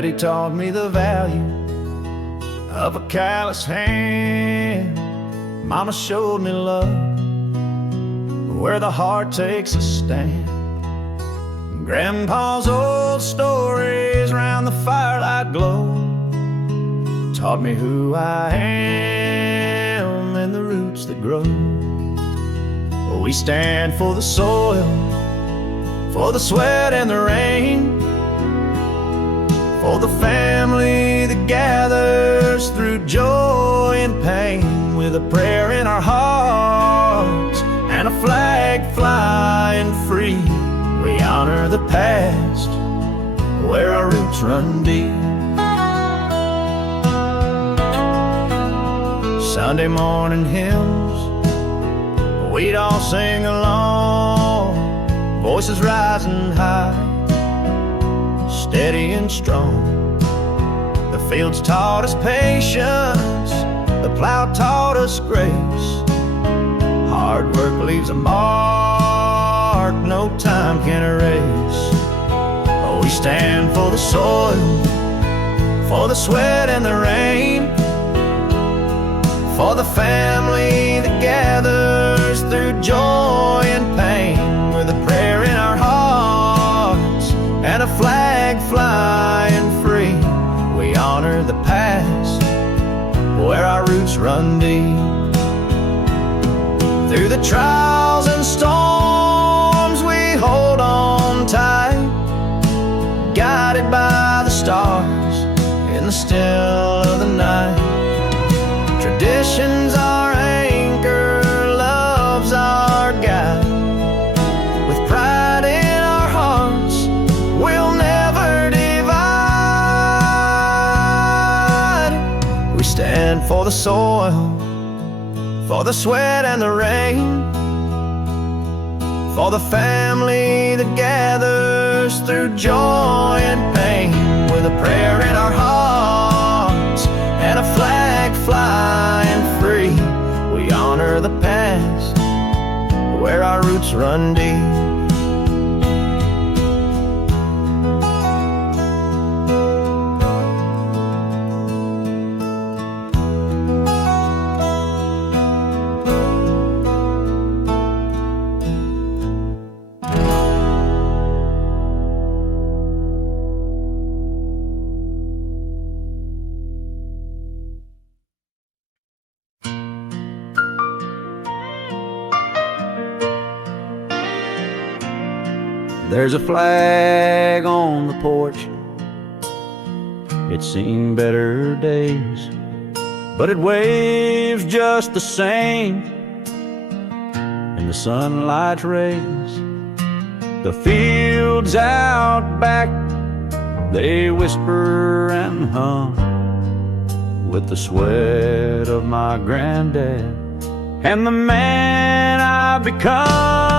Daddy taught me the value of a callous hand. Mama showed me love where the heart takes a stand. Grandpa's old stories round the firelight glow taught me who I am and the roots that grow. We stand for the soil, for the sweat and the rain, for the family that gathers through joy and pain, with a prayer in our hearts and a flag flying free. We honor the past where our roots run deep. Sunday morning hymns, we'd all sing along, voices rising high, steady and strong. The fields taught us patience, the plow taught us grace. Hard work leaves a mark no time can erase. We stand for the soil, for the sweat and the rain, for the family that gathers through joy and pain, with a prayer in our hearts and a flag flying free. We honor the past where our roots run deep. Through the trials and storms we hold on tight, guided by the stars in the still of the night. Tradition's our anchor, love's our guide. With pride in our hearts, we'll never divide. We stand for the soil, for the sweat and the rain, for the family that gathers through joy and pain, with a prayer in our hearts and a flag flying free. We honor the past where our roots run deep. There's a flag on the porch, it's seen better days, but it waves just the same in the sunlight's rays. The fields out back, they whisper and hum with the sweat of my granddad and the man I've become.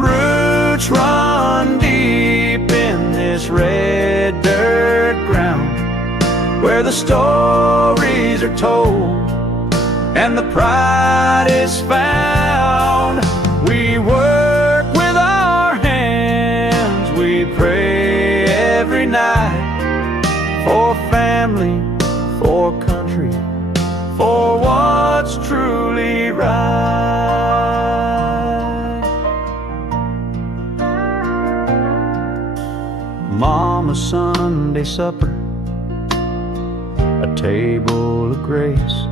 Roots run deep in this red dirt ground, where the stories are told and the pride is found. We work with our hands, we pray every night, for family, for country, for what's truly right. Mama's Sunday supper, a table of grace,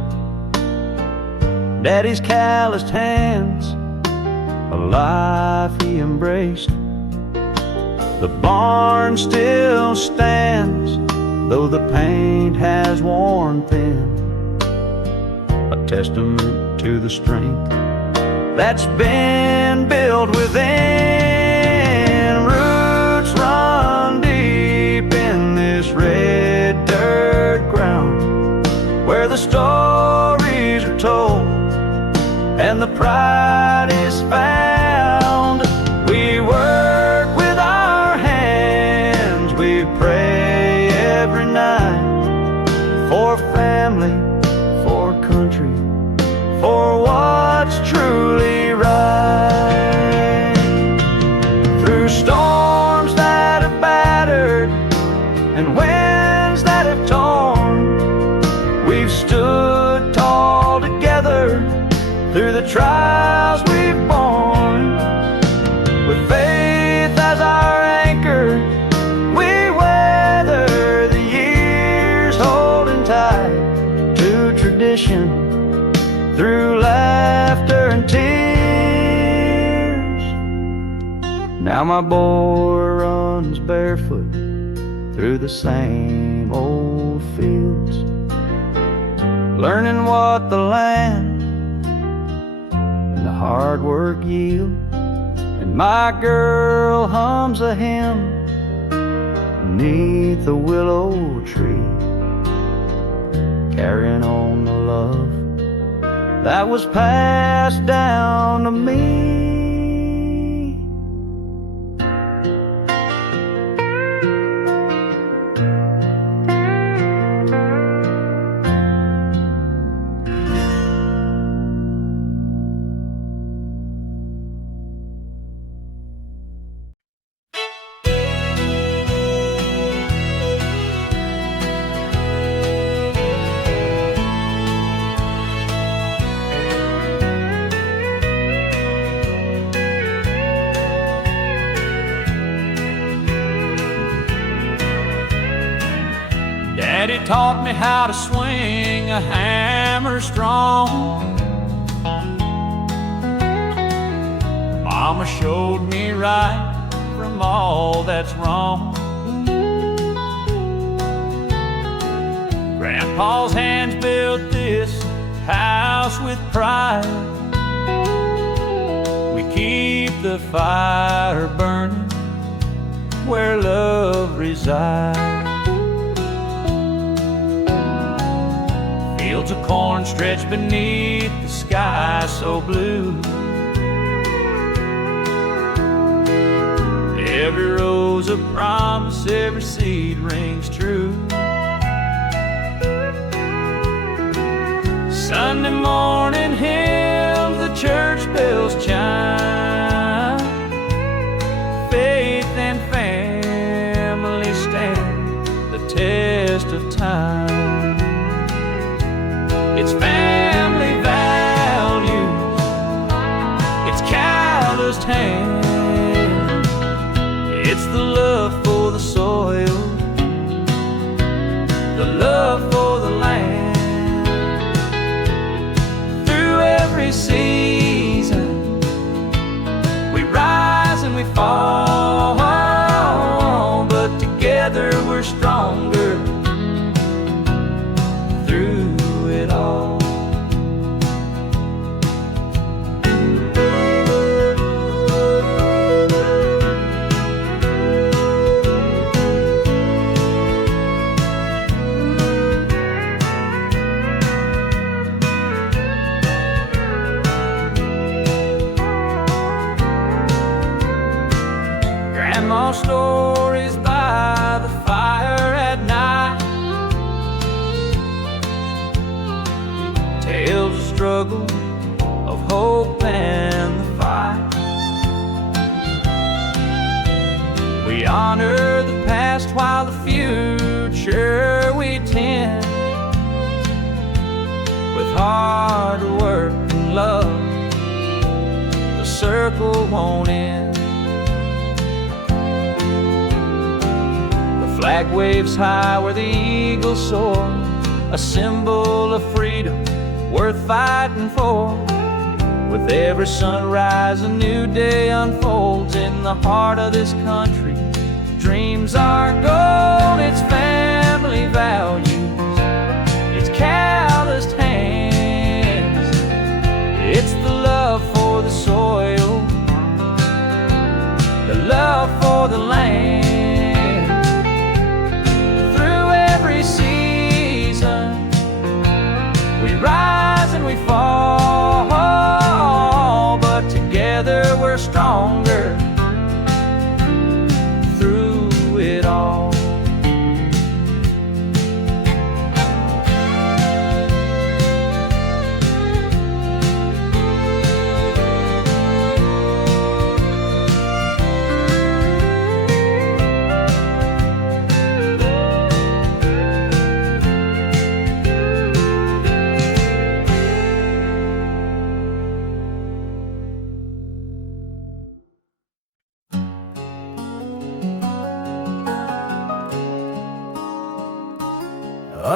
Daddy's calloused hands, a life he embraced. The barn still stands, though the paint has worn thin, a testament to the strength that's been built within. Roots run deep in this red dirt ground, where the stories are told and the pride is found. We work with our hands, we pray every night, for family, for country, for what's truly right. Through storms that have battered and stood tall together through the trials we've borne. With faith as our anchor, we weather the years, holding tight to tradition through laughter and tears. Now my boy runs barefoot through the same old fields, learning what the land and the hard work yield. And my girl hums a hymn beneath the willow tree, carrying on the love that was passed down to me. Daddy taught me how to swing a hammer strong. Mama showed me right from all that's wrong. Grandpa's hands built this house with pride. We keep the fire burning where love resides. Fields of corn stretch beneath the sky so blue. Every rose a promise, every seed rings true. Sunday morning hymns, the church bells chime. Faith and family stand the test of time. It's family values, it's calloused hands, it's the love for the soil, the love for the land. Through every season, we rise and we fall, but together we're stronger through it all. Grandma's stories by the fire at night, tales of struggle, of hope and the fight. We honor the past while the future we tend. With hard work and love, the circle won't end. The flag waves high where the eagle soars, a symbol of freedom worth fighting for. With every sunrise, a new day unfolds in the heart of this country. Dreams are gold, it's family values, it's calloused hands, it's the love for the soil, the love for the land. Through every season, we rise and we fall, but together we're stronger through it all.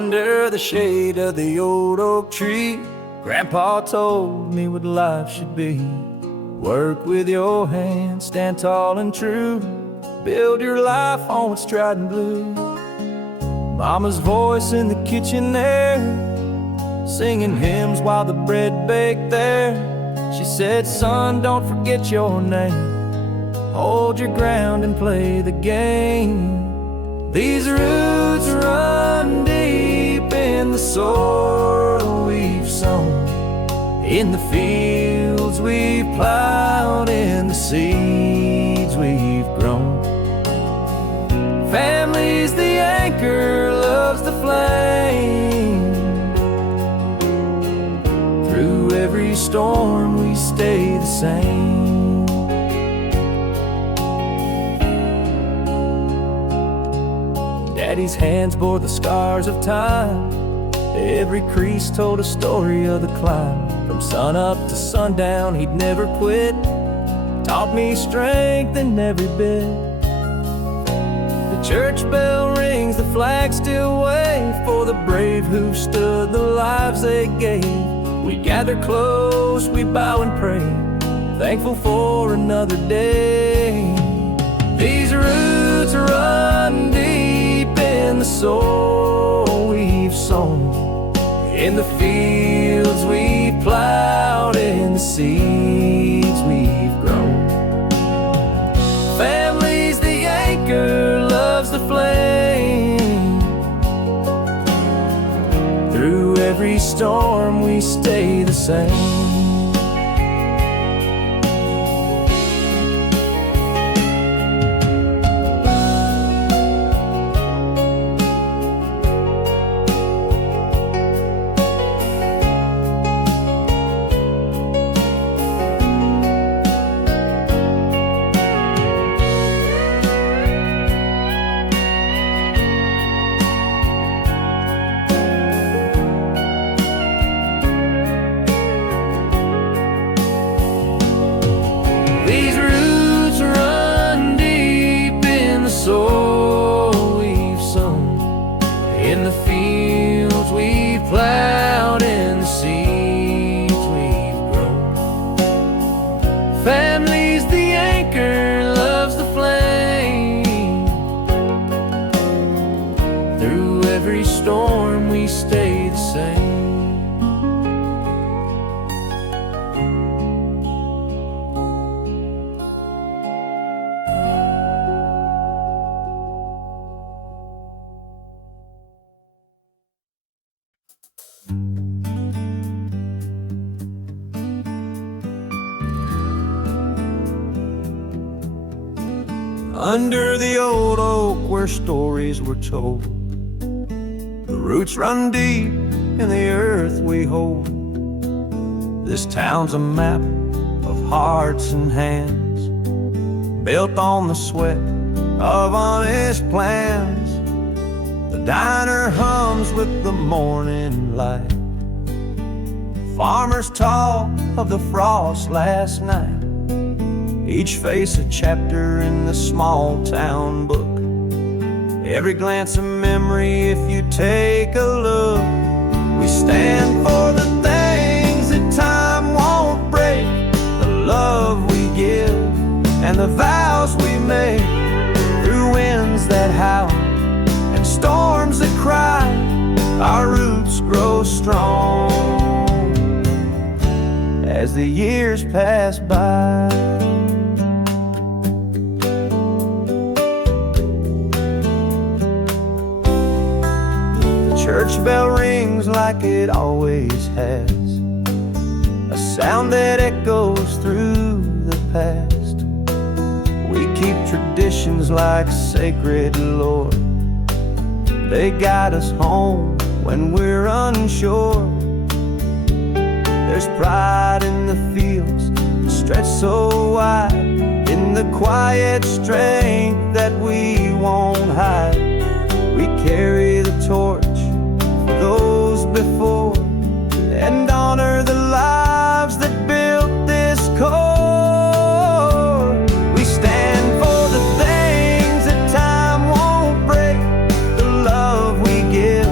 Under the shade of the old oak tree, Grandpa told me what life should be. Work with your hands, stand tall and true, build your life on what's tried and blue. Mama's voice in the kitchen there, singing hymns while the bread baked there. She said, son, don't forget your name, hold your ground and play the game. These roots run deep in the soil we've sown, in the fields we've plowed, in the seeds we've grown. Family's the anchor, love's the flame. Through every storm we stay the same. Daddy's hands bore the scars of time. Every crease told a story of the climb. From sun up to sundown, he'd never quit. Taught me strength in every bit. The church bell rings, the flag still waves for the brave who stood the lives they gave. We gather close, we bow and pray, thankful for another day. These roots run deep in the soul we've sown, in the fields we've plowed, in the seeds we've grown. Family's the anchor, love's the flame. Through every storm we stay the same. These roots run deep in the soul we've sown, in the fields we've plowed, in the seeds we've grown. Family's the anchor, love's the flame. Through every storm we stay the same. Under the old oak where stories were told, the roots run deep in the earth we hold. This town's a map of hearts and hands, built on the sweat of honest plans. The diner hums with the morning light. Farmers talk of the frost last night. Each face a chapter in the small town book. Every glance a memory if you take a look. We stand for the things that time won't break, the love we give and the vows we make. Through winds that howl and storms that cry, our roots grow strong as the years pass by. Church bell rings like it always has, a sound that echoes through the past. We keep traditions like sacred lore. They guide us home when we're unsure. There's pride in the fields that stretch so wide, in the quiet strength that we won't hide. We carry the torch those before and honor the lives that built this core. We stand for the things that time won't break, the love we give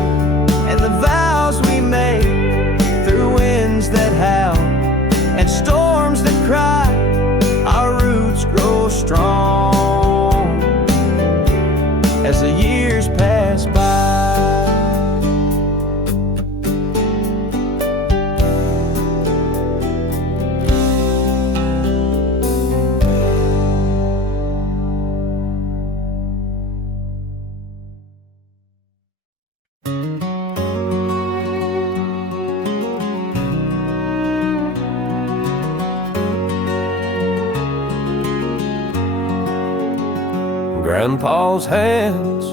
Grandpa's hands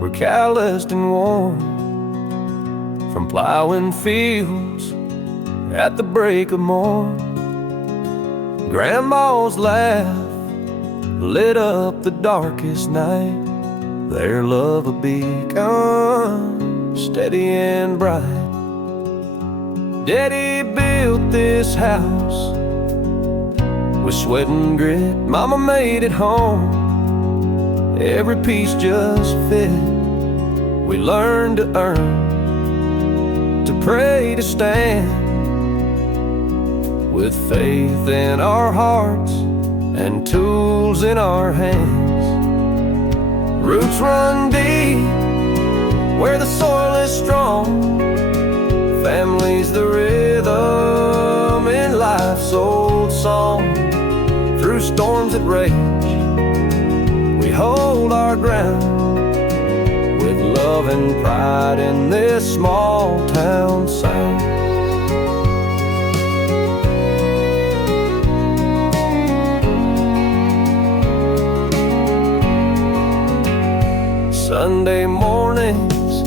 were calloused and worn from plowing fields at the break of morn. Grandma's laugh lit up the darkest night, their love a beacon, steady and bright. Daddy built this house with sweat and grit. Mama made it home, every piece just fit. We learned to earn, to pray, to stand, with faith in our hearts and tools in our hands. Roots run deep where the soil is strong. Family's the rhythm in life's old song. Through storms that rage, we hold our ground, with love and pride in this small town sound. Sunday mornings,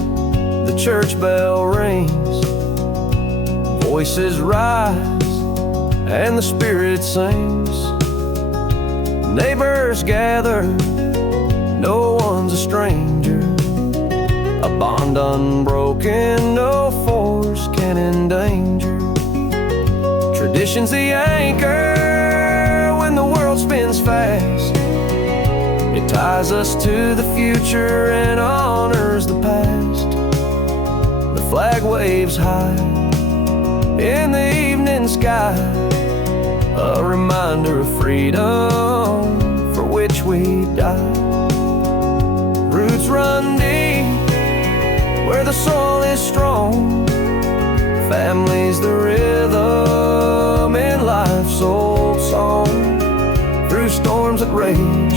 the church bell rings, voices rise and the spirit sings. Neighbors gather, no one's a stranger, a bond unbroken, no force can endanger. Tradition's the anchor when the world spins fast. It ties us to the future and honors the past. The flag waves high in the evening sky, a reminder of freedom for which we die. Roots run deep where the soul is strong. Family's the rhythm in life's old song. Through storms that rage,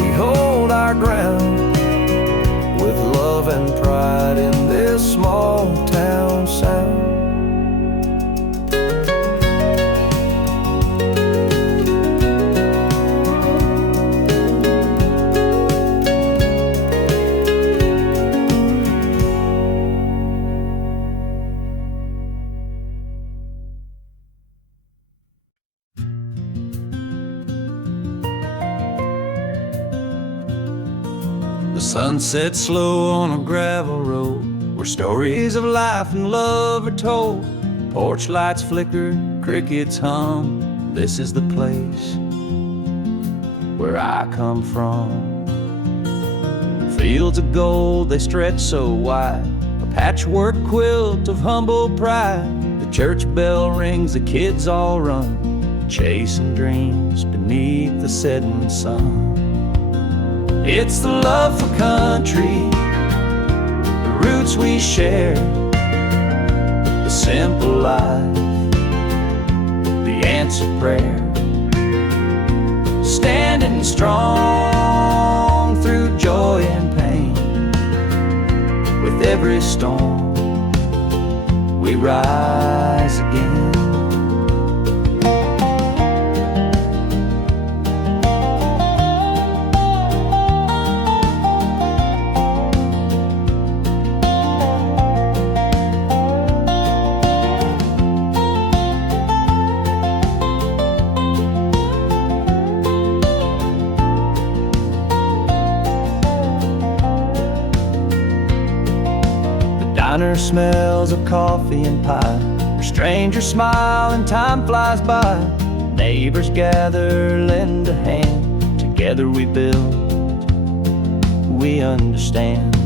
we hold our ground, with love and pride in this small town sound. The sun sets slow on a gravel road, where stories of life and love are told. Porch lights flicker, crickets hum. This is the place where I come from. Fields of gold, they stretch so wide, a patchwork quilt of humble pride. The church bell rings, the kids all run, chasing dreams beneath the setting sun. It's the love for country, the roots we share, the simple life, the answered prayer. Standing strong through joy and pain, with every storm we rise again. Diner smells of coffee and pie, where strangers smile and time flies by. Neighbors gather, lend a hand, together we build, we understand.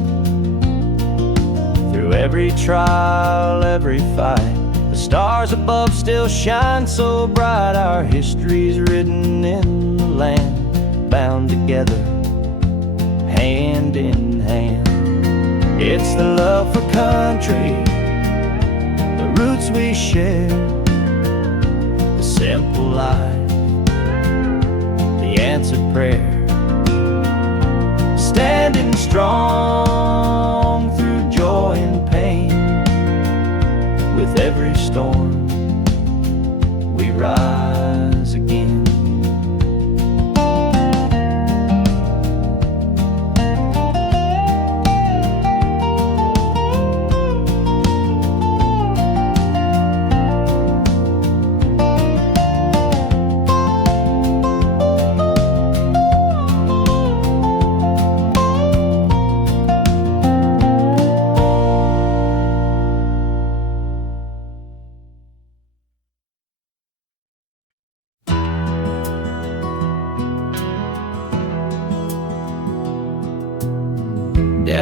Through every trial, every fight, the stars above still shine so bright. Our history's written in the land, bound together, hand in hand. It's the love for country, the roots we share, the simple life, the answered prayer. Standing strong through joy and pain, with every storm we rise again.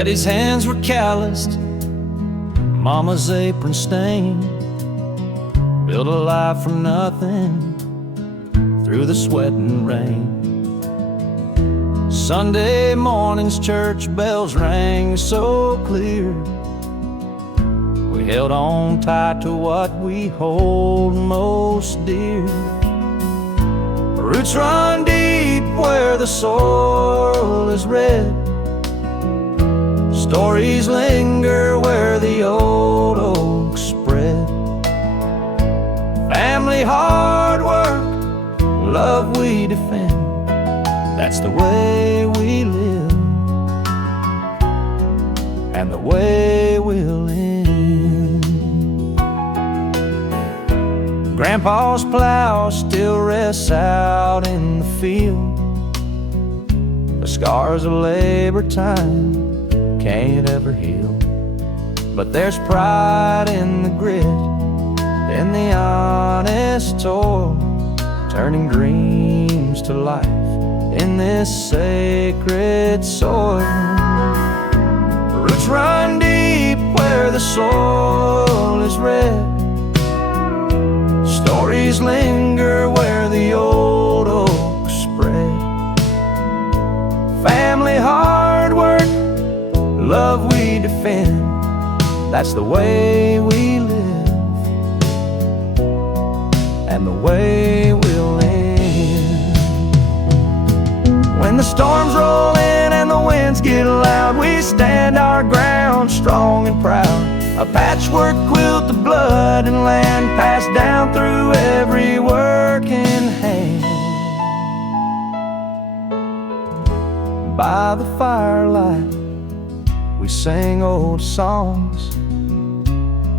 Daddy's hands were calloused, Mama's apron stained. Built a life from nothing through the sweat and rain. Sunday mornings church bells rang so clear. We held on tight to what we hold most dear. Roots run deep where the soil is red. Stories linger where the old oaks spread. Family, hard work, love we defend. That's the way we live, and the way we'll end. Grandpa's plow still rests out in the field. The scars of labor time can't ever heal. But there's pride in the grit, in the honest toil, turning dreams to life in this sacred soil. Roots run deep where the soil is red. Stories linger where the old oaks spread. Family, hard work, love we defend. That's the way we live, and the way we'll end. When the storms roll in and the winds get loud, we stand our ground strong and proud. A patchwork quilt of blood and land passed down through every working hand. By the firelight we sing old songs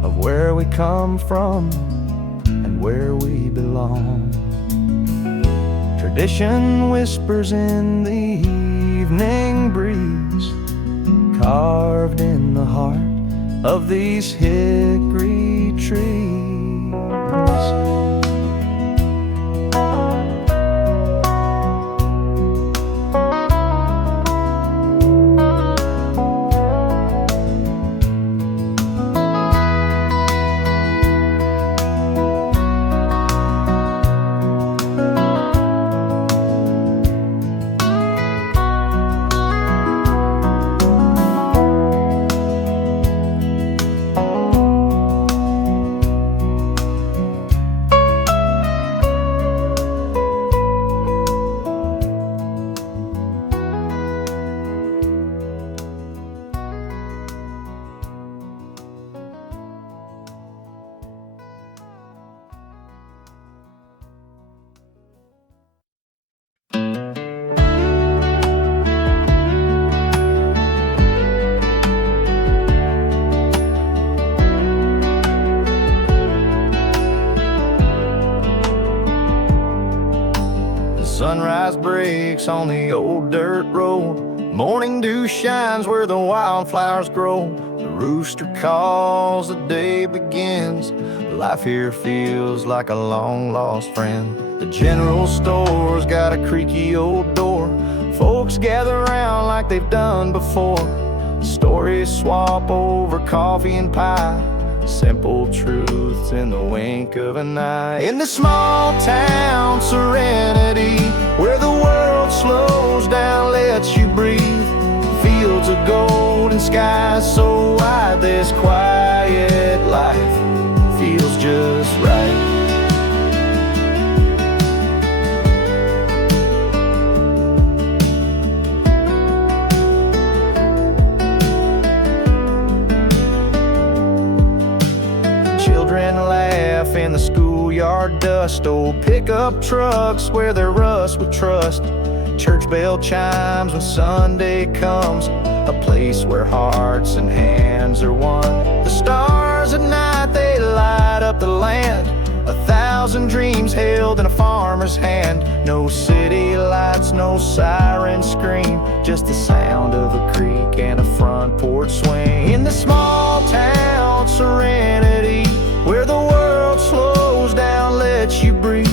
of where we come from and where we belong. Tradition whispers in the evening breeze, carved in the heart of these hickory trees. Sunrise breaks on the old dirt road. Morning dew shines where the wildflowers grow. The rooster calls, the day begins. Life here feels like a long-lost friend. The general store's got a creaky old door. Folks gather around like they've done before. Stories swap over coffee and pie. Simple truths in the wink of an eye. In this small town serenity, where the world slows down, lets you breathe. Fields of gold and skies so wide, this quiet life feels just right. Children laugh in the schoolyard dust. Old pickup trucks wear their rust with trust. Church bell chimes when Sunday comes, a place where hearts and hands are one. The stars at night, they light up the land. 1,000 dreams held in a farmer's hand. No city lights, no siren scream, just the sound of a creek and a front porch swing. In the small town serenity, where the world slows down, lets you breathe.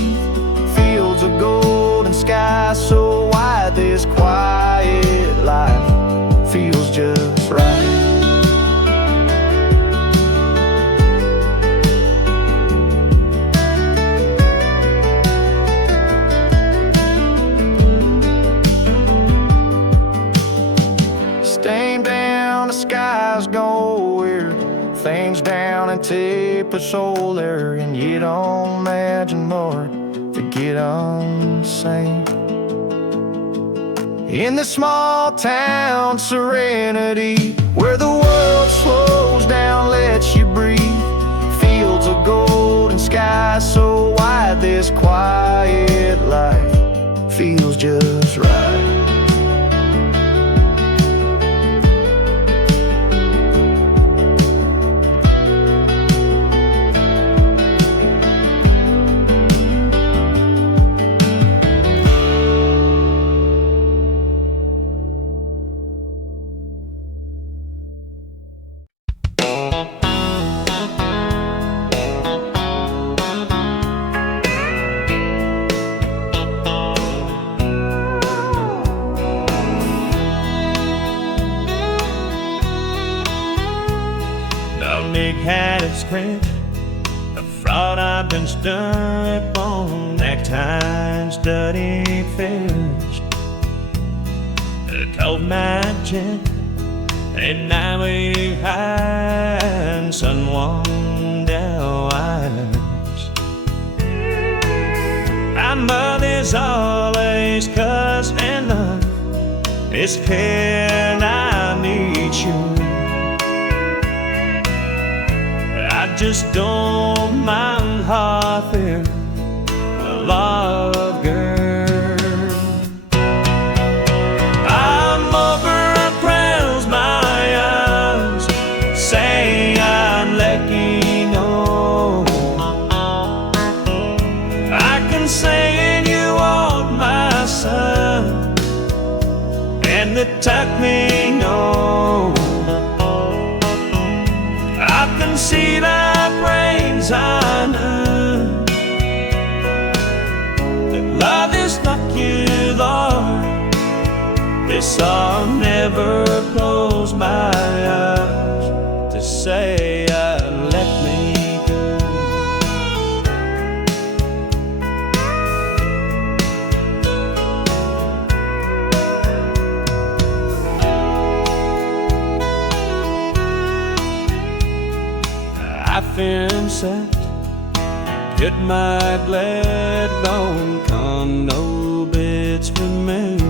Fields of gold and skies so wide, this quiet life feels just right. soul there, and you don't imagine, Lord, to get insane. In the small town serenity, where the world slows down, lets you breathe, fields of gold and skies so wide, this quiet life feels just right. Big hat is cracked, the fraud I've been stuck on, necktie study finished. The 12-night jet, and now we hide sun warmed eyes. My mother's always cuss and love is care, I need you. I just don't mind half here, a love girl. I'm over and prowls my eyes, say I'm letting know. I can say you are my son, and the tuck me know. I can see that I know that love is like you, Lord. Yes, I'll never close my eyes to say let me go. I've been set, get my glad bone come, no bits removed.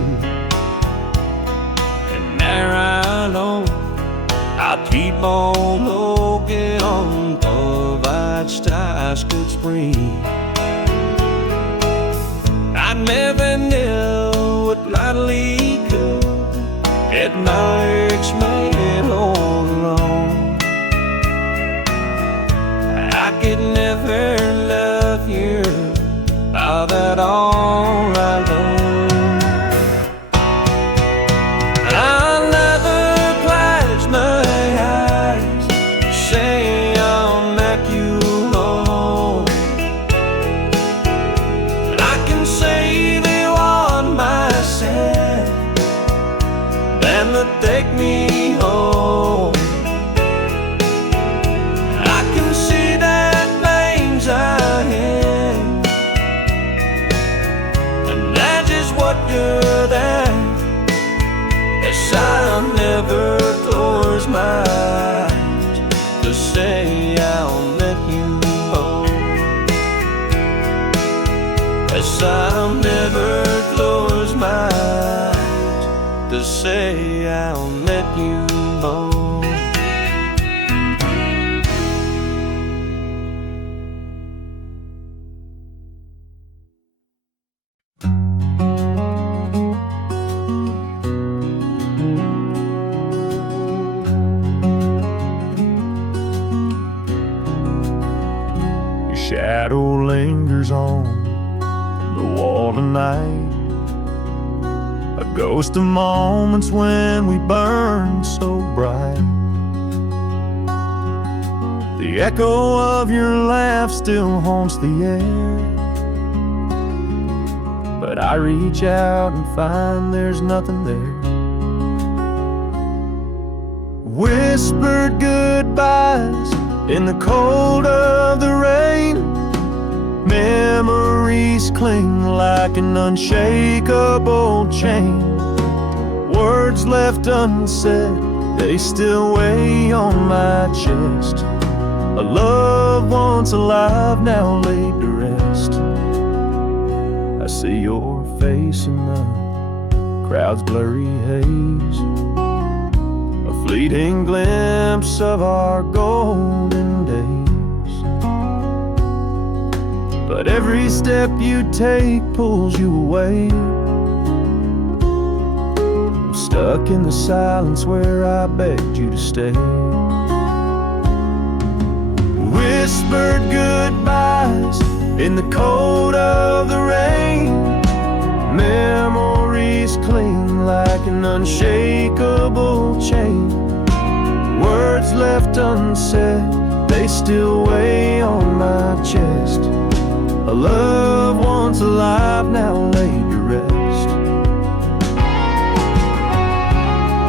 And there alone, I'll keep on looking on the white stars could spring. I never knew what lightly could, it makes me all alone. I could never love you all that all alone. I'll never close my eyes, say I'll make you home. I can say they want myself, then they'll take me home. You're there, yes, I'll never close my eyes to say I'll let you go. Yes, I'll never close my eyes to say I'll let you go. Shadow lingers on the wall tonight, a ghost of moments when we burned so bright. The echo of your laugh still haunts the air, but I reach out and find there's nothing there. Whispered goodbyes in the cold of the rain, memories cling like an unshakable chain. Words left unsaid, they still weigh on my chest. A love once alive, now laid to rest. I see your face in the crowd's blurry haze, a fleeting glimpse of our golden days. But every step you take pulls you away. I'm stuck in the silence where I begged you to stay. Whispered goodbyes in the cold of the rain. Memories cling like an unshakable chain. Words left unsaid, they still weigh on my chest. A love once alive, now laid to rest.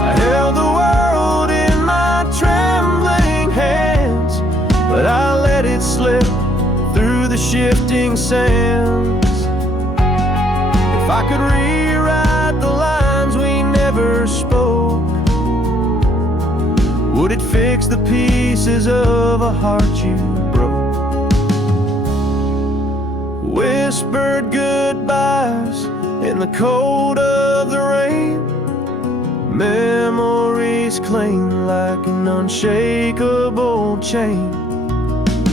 I held the world in my trembling hands, but I let it slip through the shifting sands. If I could rewrite the lines we never spoke, would it fix the pieces of a heart you broke? Whispered goodbyes in the cold of the rain. Memories cling like an unshakable chain.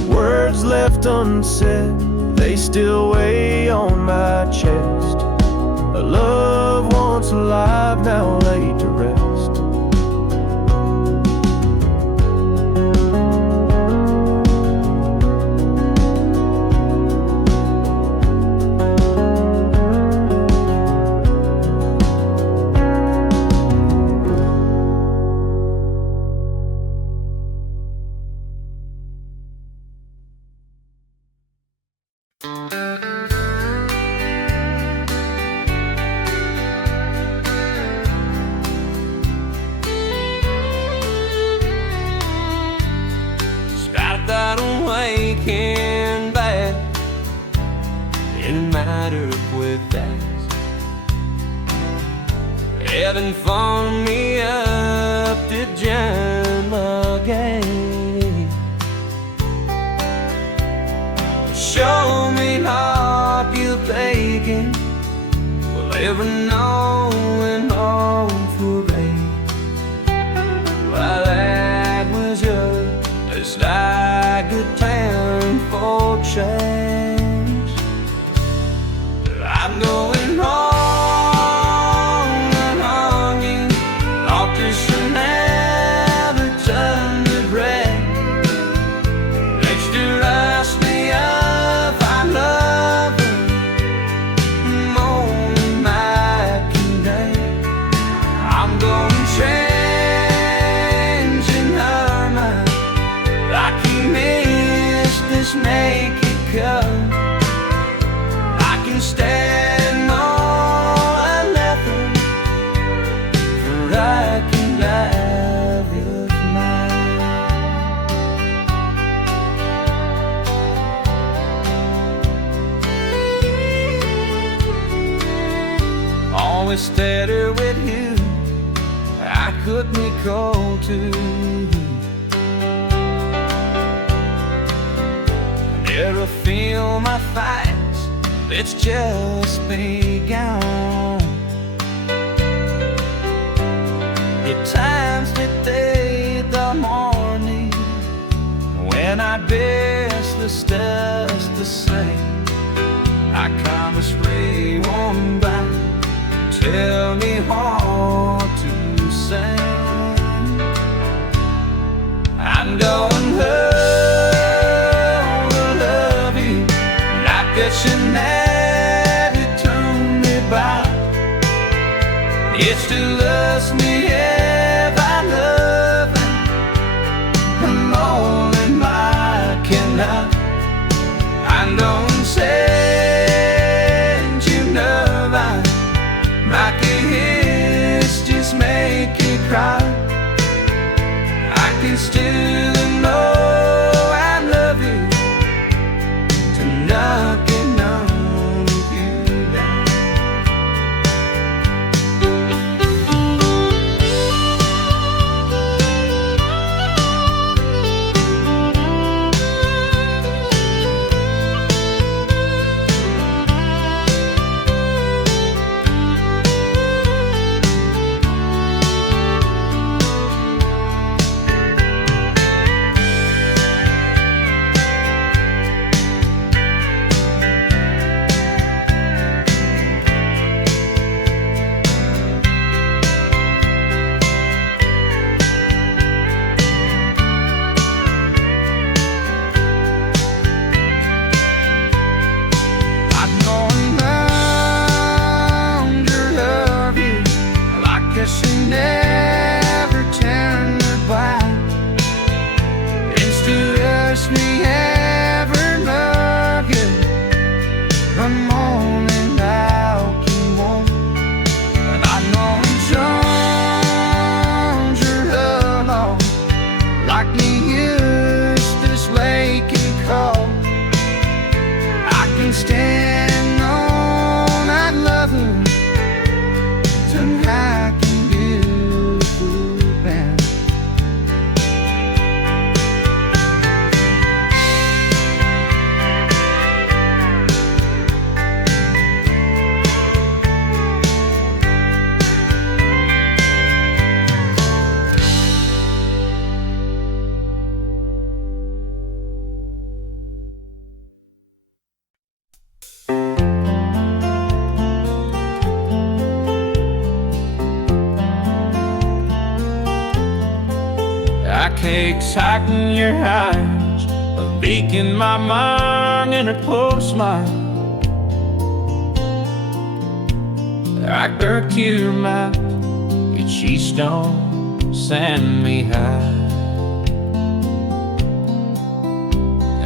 Words left unsaid, they still weigh on my chest. A love once alive, now laid to rest. Waking back in a matter of quick fast. Heaven phoned me up to join again. Show me heart you're taking, will ever know when home for rain. Well, that was just like the time for change. I'm going home and hungry, off to some never turn to bread. Next to ask me if I love her more than I can name. I'm going changing her mind. I can miss this naked cup. I can stand more and nothing, for I can love you mine. Always steady with you, I could be cold too. Never feel my fights, it's just begun. At times today, the morning, when I best the stars to say, I come to spray one by, tell me what to say. I'm going that you never turn me back. It's to lose me if I love him more than I cannot. I don't send you nervous, my kiss just make you cry. I can still know I love you. Knocking on you down. take sight in your eyes, a beacon my mind in a cold smile. Like Mercury map, your keystone send me high.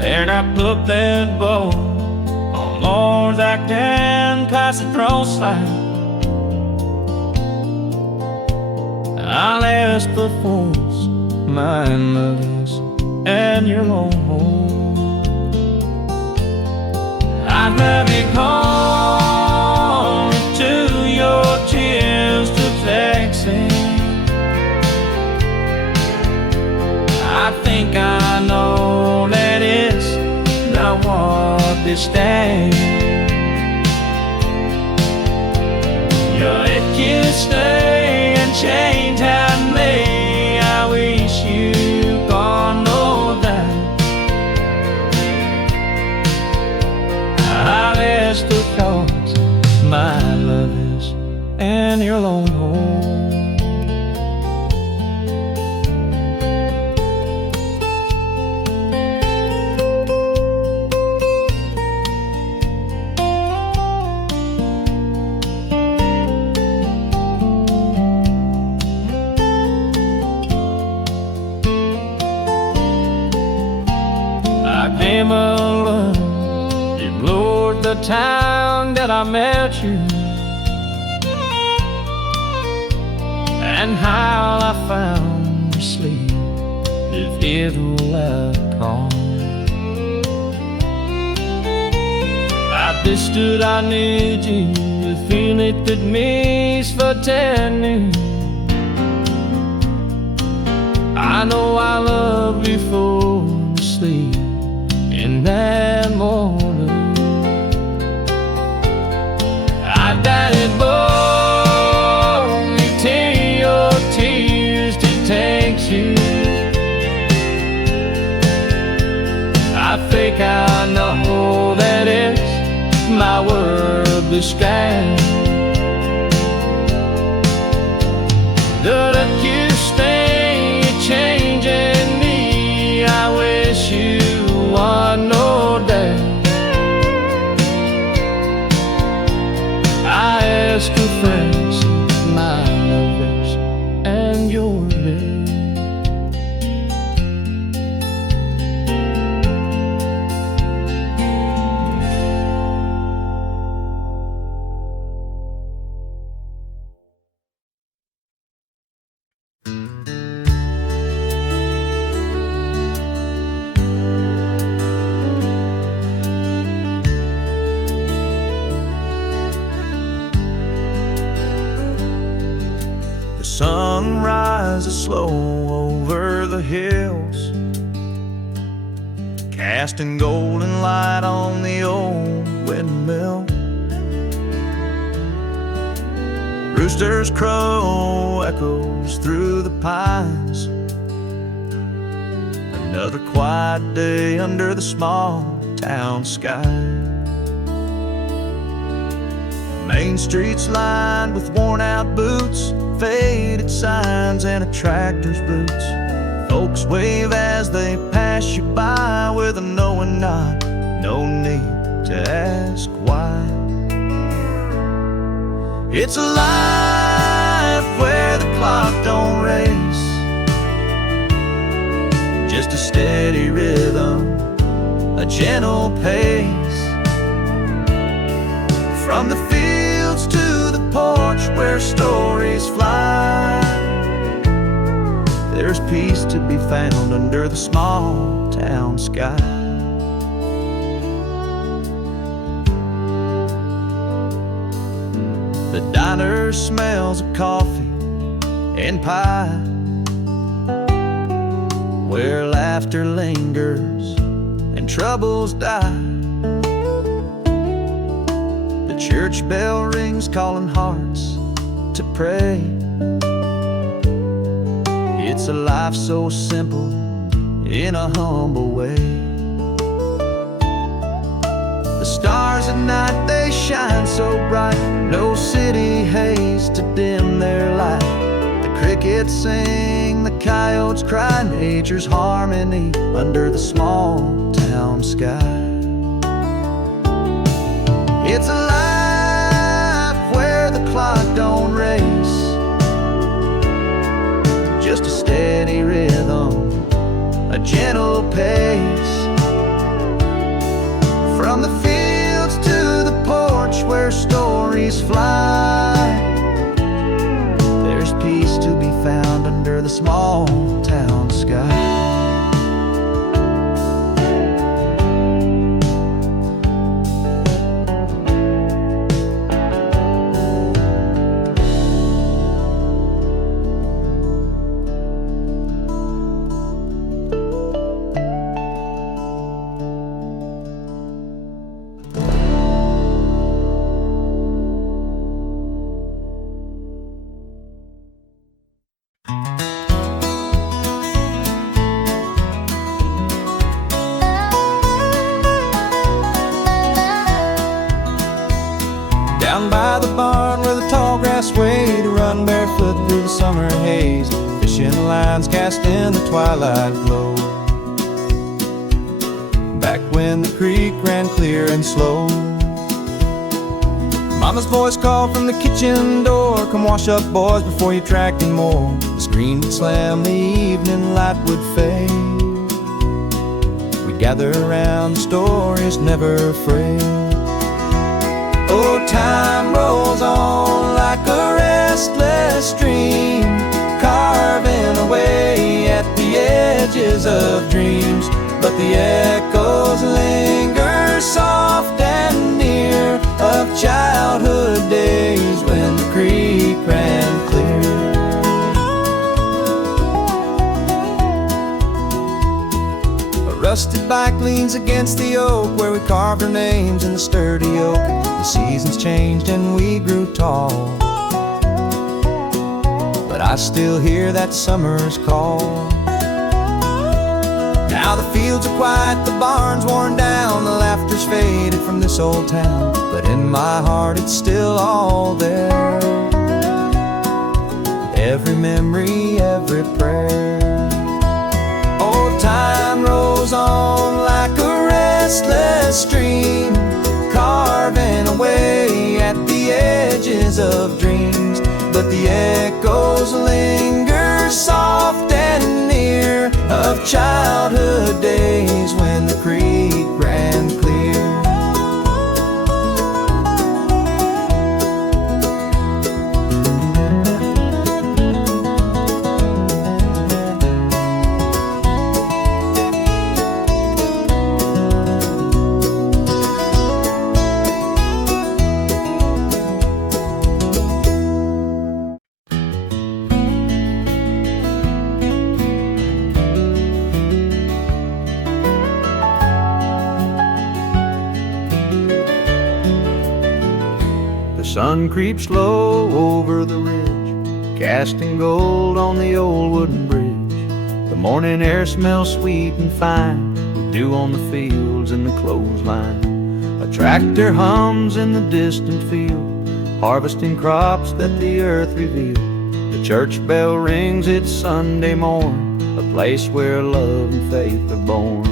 And I put that bow on Lord that can pass the cross line. I'll ask the force, my melodies, and your own home. I'd let me call to your tears to taxi. I think I know that it's not what this day. It can stay and change and may. I wish you gone know that. I've asked the cause, my love is in your lone home. I came alone, explored the town that I met you, and how I found you sleep if it'll come. I understood I need you, the feeling that means for 10 years. I know I love before you sleep in that morning. I daddy bore me to your tears to take you. I think I know that it's my world this sky. That you stay changing me. I wish you one no day. I ask a friend, my lovers, and your day. Sun rises slow over the hills, casting golden light on the old windmill. Roosters crow echoes through the pines. Another quiet day under the small town sky. Main streets lined with worn-out boots, faded signs, and a tractor's roots. Folks wave as they pass you by with a knowing nod, no need to ask why. It's a life where the clock don't race, just a steady rhythm, a gentle pace. From the fields to the porch where stories fly, there's peace to be found under the small town sky. The diner smells of coffee and pie, where laughter lingers and troubles die. The church bell rings calling hearts to pray. It's a life so simple in a humble way. The stars at night, they shine so bright, no city haze to dim their light. The crickets sing, the coyotes cry nature's harmony under the small town sky. It's a life where the clock don't race, just a steady rhythm, a gentle pace. From the fields to the porch where stories fly, there's peace to be found under the small town sky. Down by the barn where the tall grass swayed, to run barefoot through the summer haze, fishing lines cast in the twilight glow. Back when the creek ran clear and slow, Mama's voice called from the kitchen door, "Come wash up, boys, before you track any more." The screen would slam, the evening light would fade. We'd gather around the stories, never afraid. Oh, time rolls on like a restless stream, carving away at the edges of dreams. But the echoes linger soft and near of childhood days when the creek ran clear. A rusted bike leans against the oak where we carved our names in the sturdy oak. The seasons changed and we grew tall, but I still hear that summer's call. Now the fields are quiet, the barn's worn down, the laughter's faded from this old town, but in my heart it's still all there. Every memory, every prayer. Oh, time rolls on like a restless stream, carving away at the edges of dreams. But the echoes linger soft and near of childhood days when the creek ran clear. Sun creeps low over the ridge, casting gold on the old wooden bridge. The morning air smells sweet and fine, with dew on the fields and the clothesline. A tractor hums in the distant field, harvesting crops that the earth revealed. The church bell rings, it's Sunday morn, a place where love and faith are born.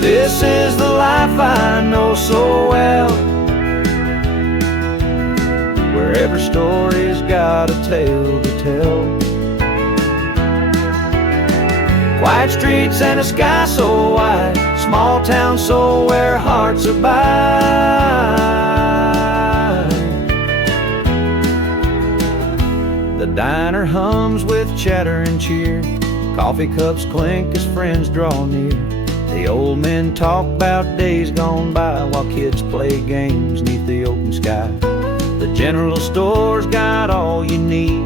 This is the life I know so well, where every story's got a tale to tell. Quiet streets and a sky so wide, small town soul where hearts abide. The diner hums with chatter and cheer, coffee cups clink as friends draw near. The old men talk about days gone by while kids play games neath the open sky. The general store's got all you need,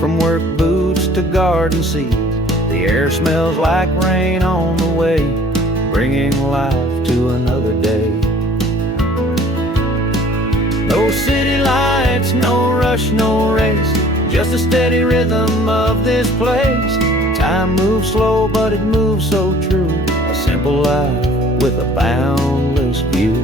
from work boots to garden seed. The air smells like rain on the way, bringing life to another day. No city lights, no rush, no race, just a steady rhythm of this place. Time moves slow, but it moves so true, a simple life with a boundless view.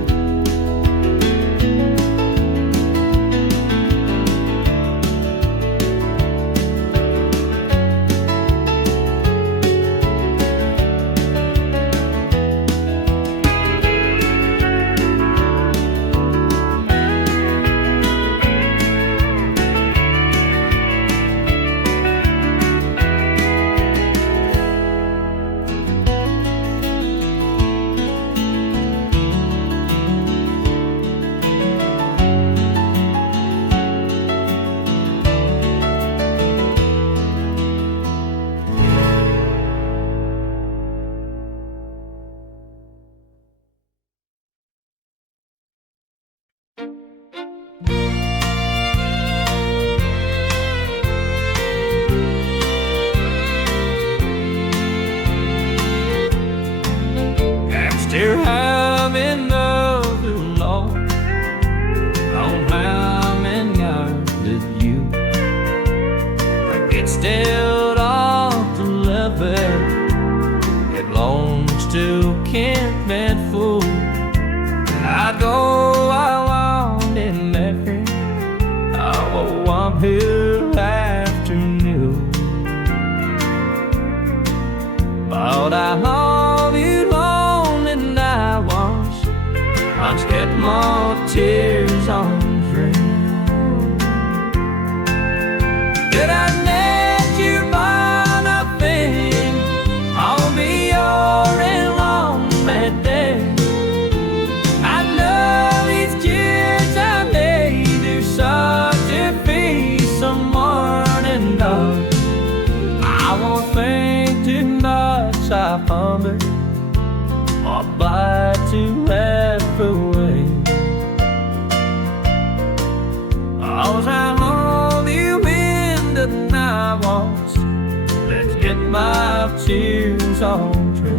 There have been other laws on how many hours did you get still off the level. It belongs to Kent Bedford. I go I want in there. Oh, I'm here afternoon. But I love you long and I once get more tears on free. Did I let you buy nothing? I'll be your in long that day. I know these tears I made do such a feast some morning dog. I won't think too much I fumble or bite to laugh away. Cause I love you in the night once. Let's get my tears on track.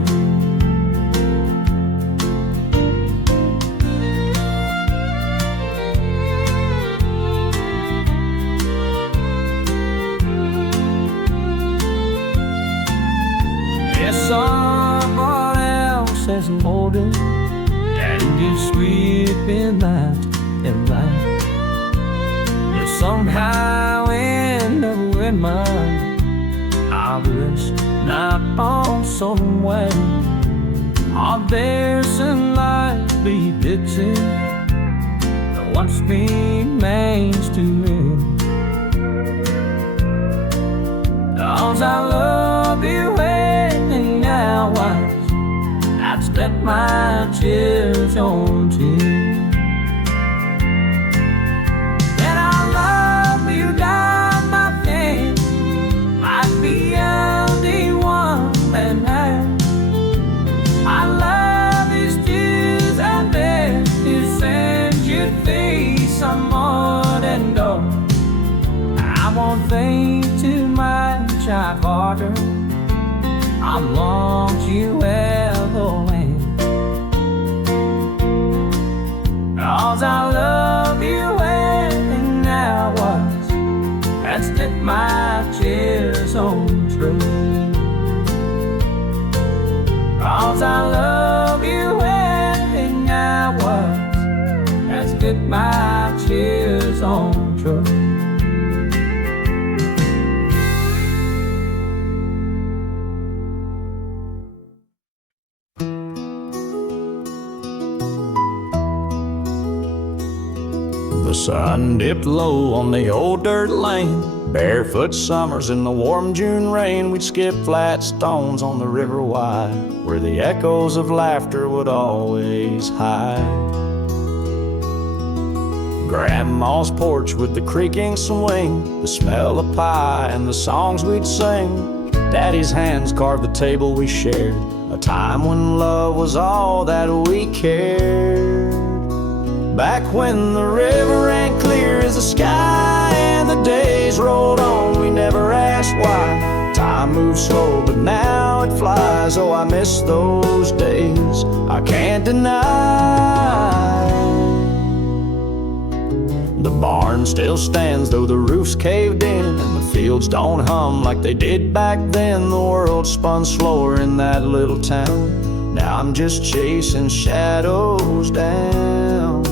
Yes, someone else has molded and you sweeping that and that. You somehow end up with mine. I wish not on some way. Are there some lively Dixie that once remains to me? Cause I love you and now I'd step my tears on tears. And I love you down my face. Might be the one that I love these tears I bet you send your face some morning door. I won't think too much I've harder. I want you ever win. Cause I love you and I was and stick my tears on true. Cause I love you and I was and stick my tears on true. The sun dipped low on the old dirt lane. Barefoot summers in the warm June rain. We'd skip flat stones on the river wide, where the echoes of laughter would always hide. Grandma's porch with the creaking swing, the smell of pie and the songs we'd sing. Daddy's hands carved the table we shared, a time when love was all that we cared. Back when the river ran clear as the sky and the days rolled on, we never asked why. Time moves slow, but now it flies. Oh, I miss those days, I can't deny. The barn still stands, though the roof's caved in, and the fields don't hum like they did back then. The world spun slower in that little town. Now I'm just chasing shadows down.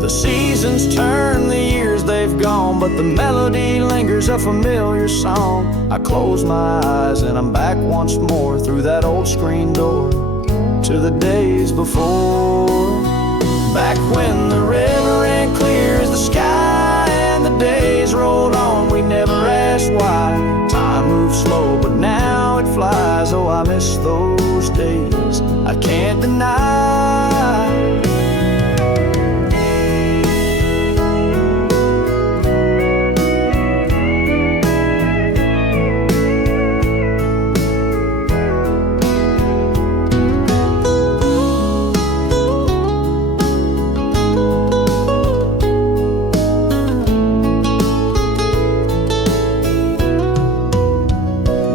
The seasons turn, the years they've gone, but the melody lingers, a familiar song. I close my eyes and I'm back once more through that old screen door to the days before. Back when the river ran clear as the sky and the days rolled on, we never asked why. Time moves slow, but now it flies. Oh, I miss those days, I can't deny.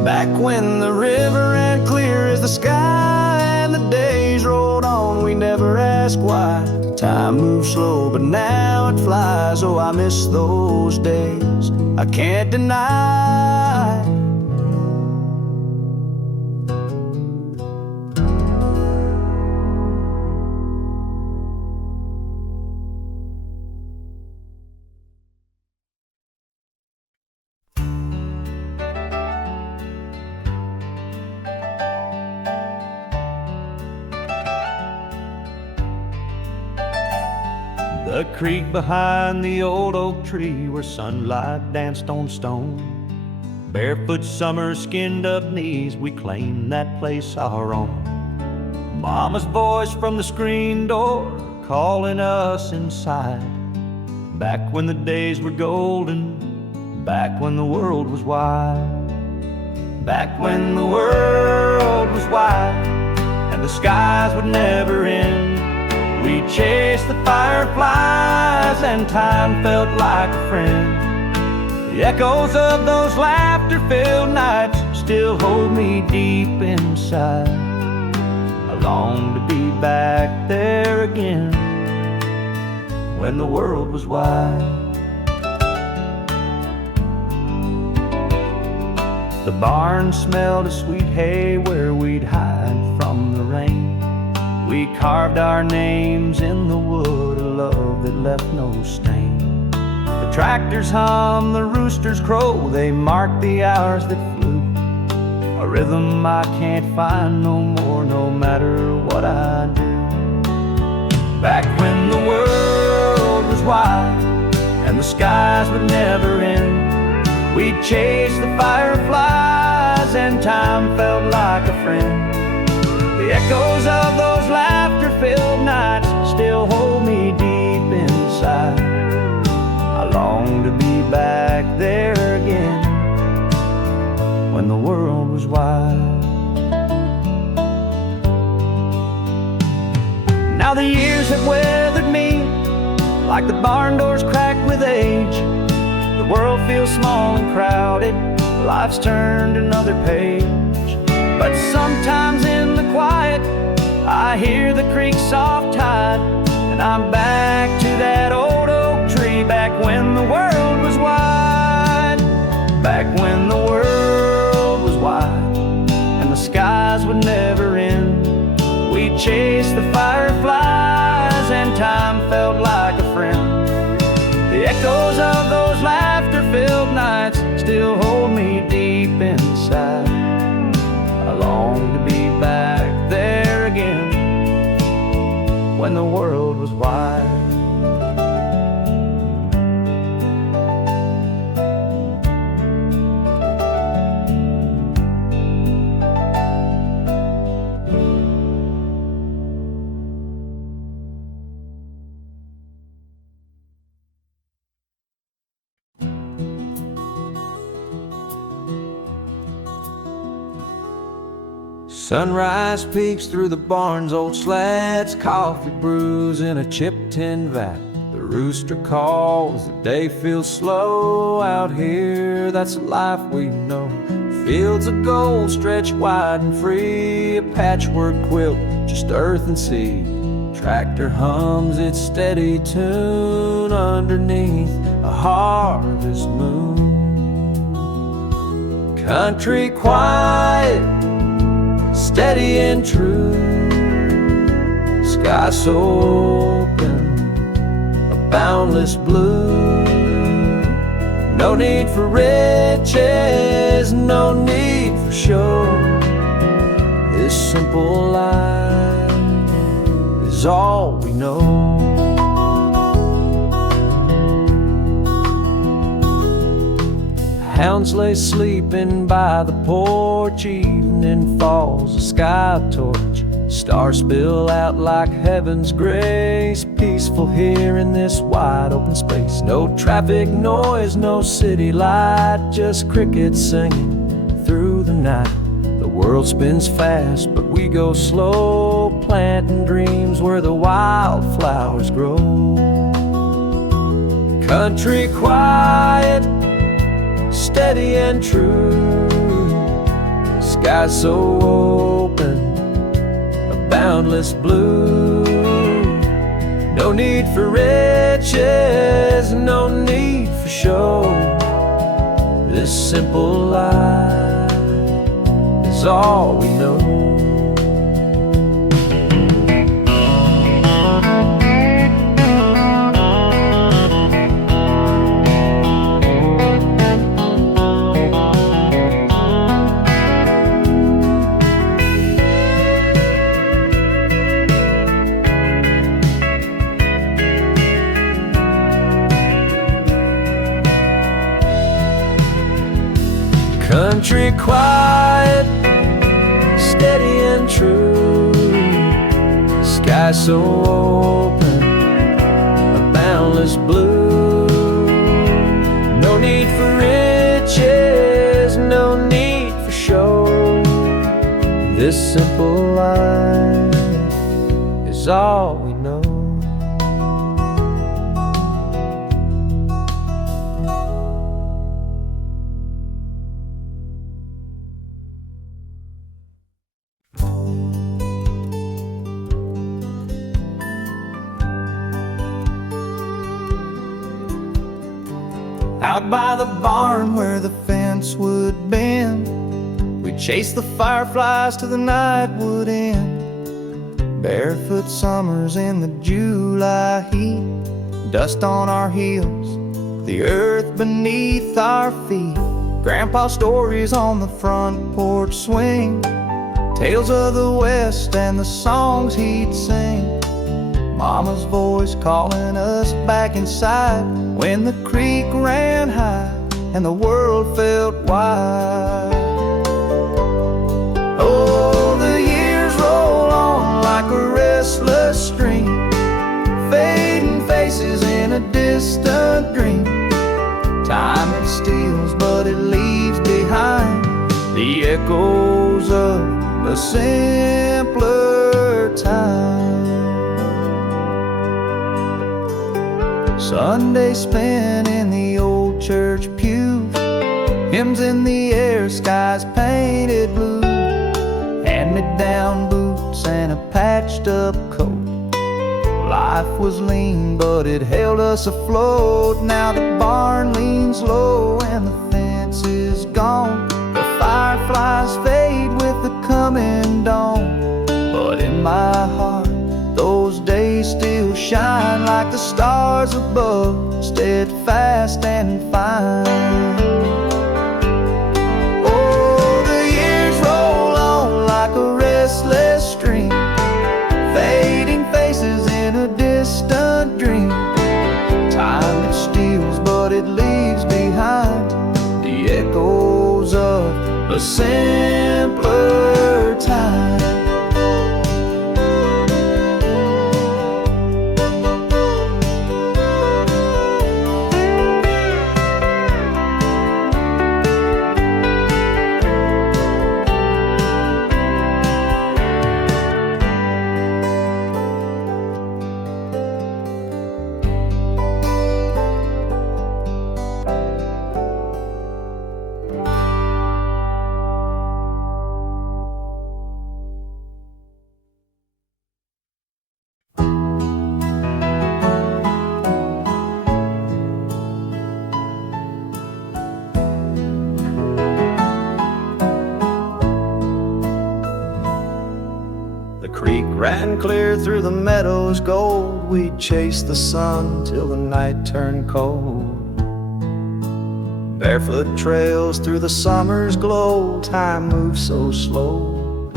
Back when the river ran clear as the sky and the ask why. Time moves slow, but now it flies. Oh, I miss those days, I can't deny. The creek behind the old oak tree where sunlight danced on stone. Barefoot summer, skinned up knees, we claimed that place our own. Mama's voice from the screen door calling us inside. Back when the days were golden, back when the world was wide. Back when the world was wide and the skies would never end. We chased the fireflies and time felt like a friend. The echoes of those laughter-filled nights still hold me deep inside. I long to be back there again when the world was wide. The barn smelled of sweet hay where we'd hide from the rain. We carved our names in the wood, a love that left no stain. The tractors hum, the roosters crow, they mark the hours that flew. A rhythm I can't find no more, no matter what I do. Back when the world was wide and the skies would never end, we'd chase the fireflies and time felt like a friend. The echoes of those laughter-filled nights still hold me deep inside. I long to be back there again when the world was wide. Now the years have weathered me like the barn doors cracked with age. The world feels small and crowded, life's turned another page. But sometimes in the quiet, I hear the creek's soft tide, and I'm back to that old oak tree, back when the world was wide. Back when the world was wide, and the skies would never end. We'd chase the fireflies, and time felt like a friend. The echoes of those laughter-filled nights still hold me deep inside. I long to be back there again when the world was wide. Sunrise peeks through the barn's old slats, coffee brews in a chipped tin vat. The rooster calls, the day feels slow out here, that's the life we know. Fields of gold stretch wide and free, a patchwork quilt, just earth and sea. Tractor hums its steady tune underneath a harvest moon. Country quiet, steady and true, sky so open, a boundless blue. No need for riches, no need for show. This simple life is all we know. Hounds lay sleeping by the porch, evening falls, a sky torch. Stars spill out like heaven's grace, peaceful here in this wide open space. No traffic noise, no city light, just crickets singing through the night. The world spins fast, but we go slow, planting dreams where the wildflowers grow. Country quiet, steady and true, sky so open, a boundless blue. need for riches, no need for show. This simple life is all we know. Country quiet, steady and true. Sky so open, a boundless blue. No need for riches, no need for show. This simple life is all we know. Out by the barn where the fence would bend, we'd chase the fireflies till the night would end. Barefoot summers in the July heat, dust on our heels, the earth beneath our feet. Grandpa's stories on the front porch swing, tales of the West and the songs he'd sing. Mama's voice calling us back inside when the creek ran high and the world felt wide. Oh, the years roll on like a restless stream, fading faces in a distant dream. Time it steals, but it leaves behind the echoes of a simpler time. Sunday spent in the old church pew, hymns in the air, skies painted blue. Hand-me-down boots and a patched-up coat. Life was lean, but it held us afloat. Now the barn leans low and the fence is gone. The fireflies fade with the coming dawn. But in my heart, those days still shine like the stars above, steadfast and fine. Oh, the years roll on like a restless stream, fading faces in a distant dream. Time it steals, but it leaves behind the echoes of a simpler time. The creek ran clear through the meadows gold. We'd chase the sun till the night turned cold. Barefoot trails through the summer's glow. Time moved so slow,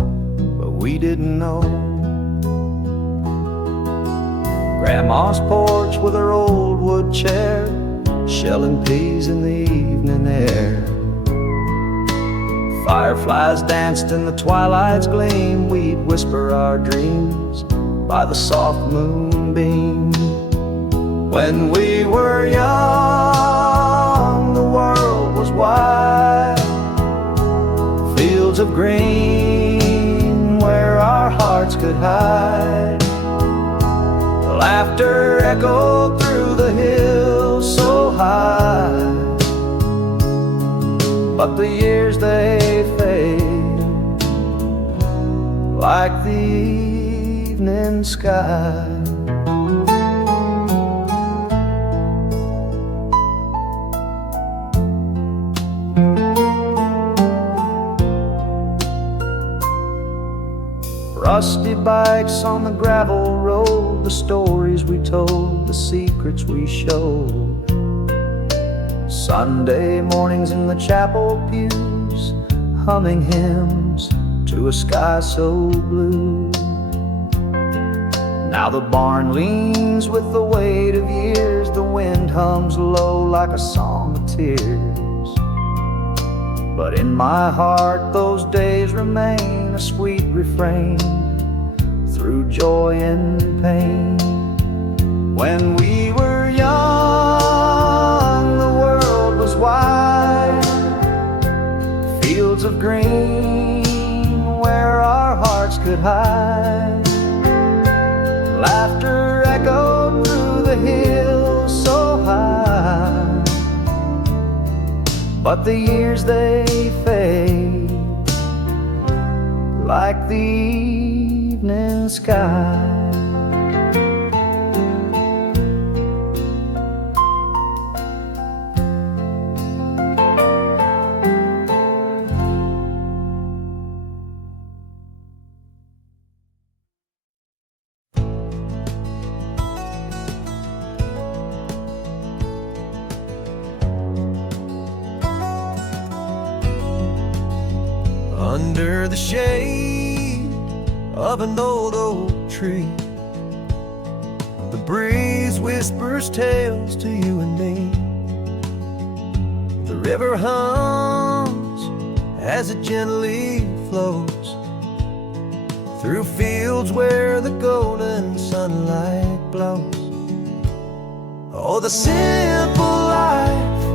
but we didn't know. Grandma's porch with her old wood chair, shelling peas in the evening air. Fireflies danced in the twilight's gleam. We'd whisper our dreams by the soft moonbeam. When we were young, the world was wide, fields of green where our hearts could hide. Laughter echoed through the hills so high, but the years they fade like the evening sky. Rusty bikes on the gravel road, the stories we told, the secrets we showed. Sunday mornings in the chapel pews, humming hymns to a sky so blue. Now the barn leans with the weight of years, the wind hums low like a song of tears. But in my heart those days remain a sweet refrain through joy and pain. When we were young, the world was wide, fields of green where our hearts could hide. Laughter echoed through the hills so high, but the years they fade like the evening sky. Under the shade of an old oak tree, the breeze whispers tales to you and me. The river hums as it gently flows through fields where the golden sunlight blows. Oh, the simple life,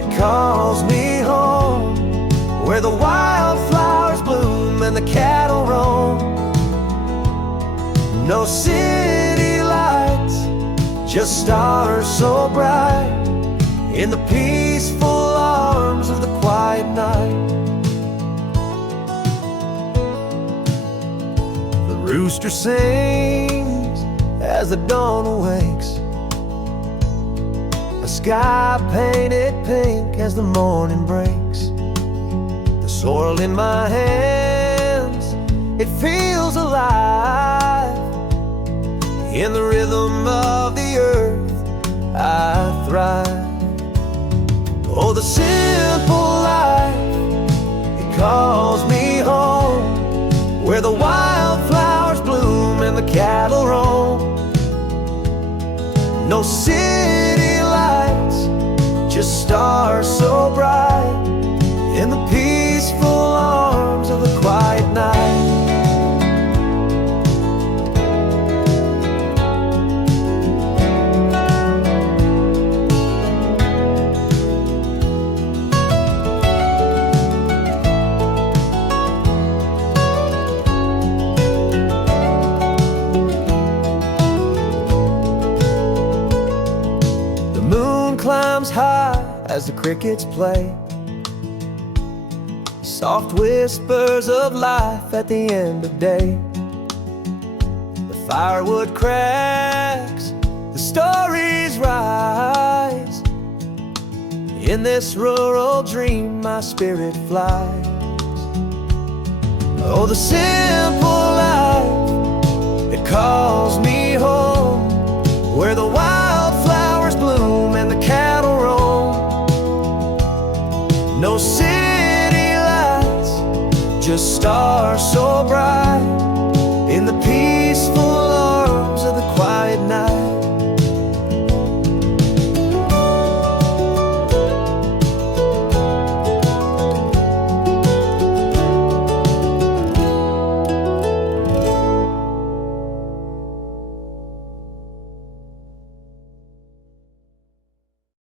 it calls me home, where the wildflowers bloom and the cattle roam. No city lights, just stars so bright in the peaceful arms of the quiet night. The rooster sings as the dawn awakes, a sky painted pink as the morning breaks. The soil in my hands, it feels alive. In the rhythm of the earth, I thrive. Oh, the simple life, it calls me home, where the wildflowers bloom and the cattle roam. No city lights, just stars so bright in the peaceful arms of the quiet night. The moon climbs high as the crickets play, soft whispers of life at the end of day. The firewood cracks, the stories rise. In this rural dream my spirit flies. Oh, the simple life, it calls me